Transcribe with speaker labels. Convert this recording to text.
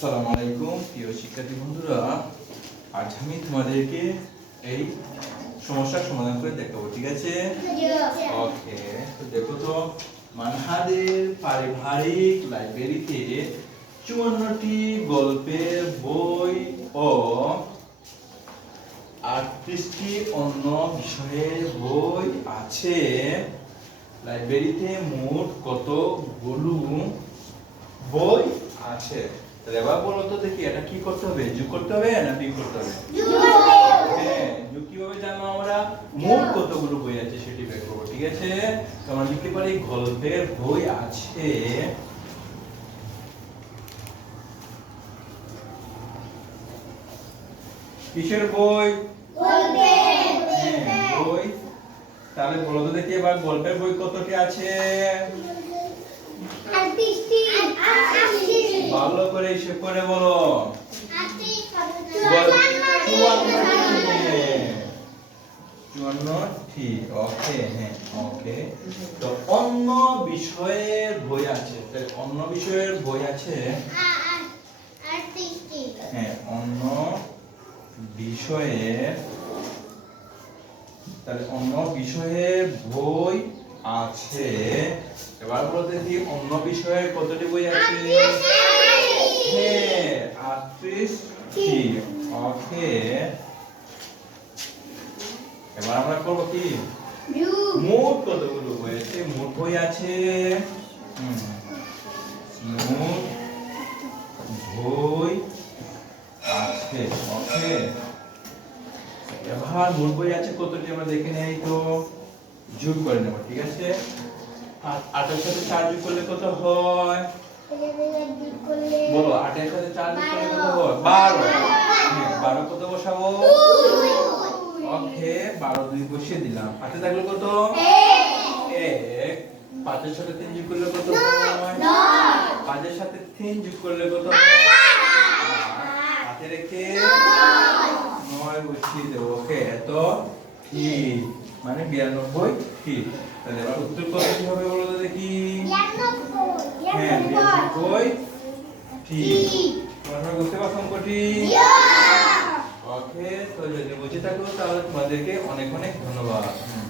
Speaker 1: আসসালামু আলাইকুম, প্রিয় শিক্ষার্থী বন্ধুরা। আজ আমি তোমাদেরকে এই সমস্যার সমাধান করে দেখাবো, ঠিক আছে? ওকে, তো দেখো তো, মানহাদের পারিবারিক লাইব্রেরিতে চুয়ান্নটি গল্পের বই ও আটত্রিশটি অন্য বিষয়ের বই আছে। লাইব্রেরিতে মোট কত কতগুলো বই আছে? তাহলে এবার বলো তো দেখি এটা কি করতে হবে? যোগ করতে হবে না বিয়োগ করতে হবে? হ্যাঁ যোগ কীভাবে আমরা? মোট কতগুলো বই আছে সেটি বের করব ঠিক আছে? তো আমরা লিখতে পারি গল্পের বই আছে। কিসের বই? হ্যাঁ, বই। তাহলে বলো তো দেখি এবার গল্পের বই কতটি আছে? ভালো করে হিসেব করে বলো। ওকে হ্যাঁ ওকে। তো অন্য বিষয়ের বই আছে। অন্য বিষয়ের বই আছে। হ্যাঁ অন্য বিষয়ের তাহলে অন্য বিষয়ের বই আছে। এবার বলতে দেখি অন্য বিষয়ের কতটি বই আছে? হ্যাঁ ওকে। এবার আমরা করব কি? মোট কতগুলো বই আছে? মোট বই আছে মোট বই আছে, ওকে। এবার মোট বই আছে কতটি? আমরা দেখে নেই তো। যোগ করে নেব ঠিক আছে? আর আটের সাথে চার যোগ করলে কত হয়? বলো আটের সাথে চার যোগ করলে কত হয়? বারো। হ্যাঁ, বারো কত বসাবো? ওকে বারো দুই বসিয়ে দিলাম। পাঁচে থাকল কত? এক। পাঁচের সাথে তিন যোগ করলে কত পাঁচের সাথে তিন যোগ করলে কত হাতে রেখে নয় বসিয়ে দেবো। ওকে এত ঠিক মানে বিরানব্বই ঠিক তাহলে এবার উত্তর কত কি হবে বলো তো দেখি? হ্যাঁ বিরানব্বই ঠিক তোমরা বুঝতে পারছ অঙ্কটি ওকে তো যদি বুঝে থাকো তাহলে তোমাদেরকে অনেক অনেক ধন্যবাদ। হুম।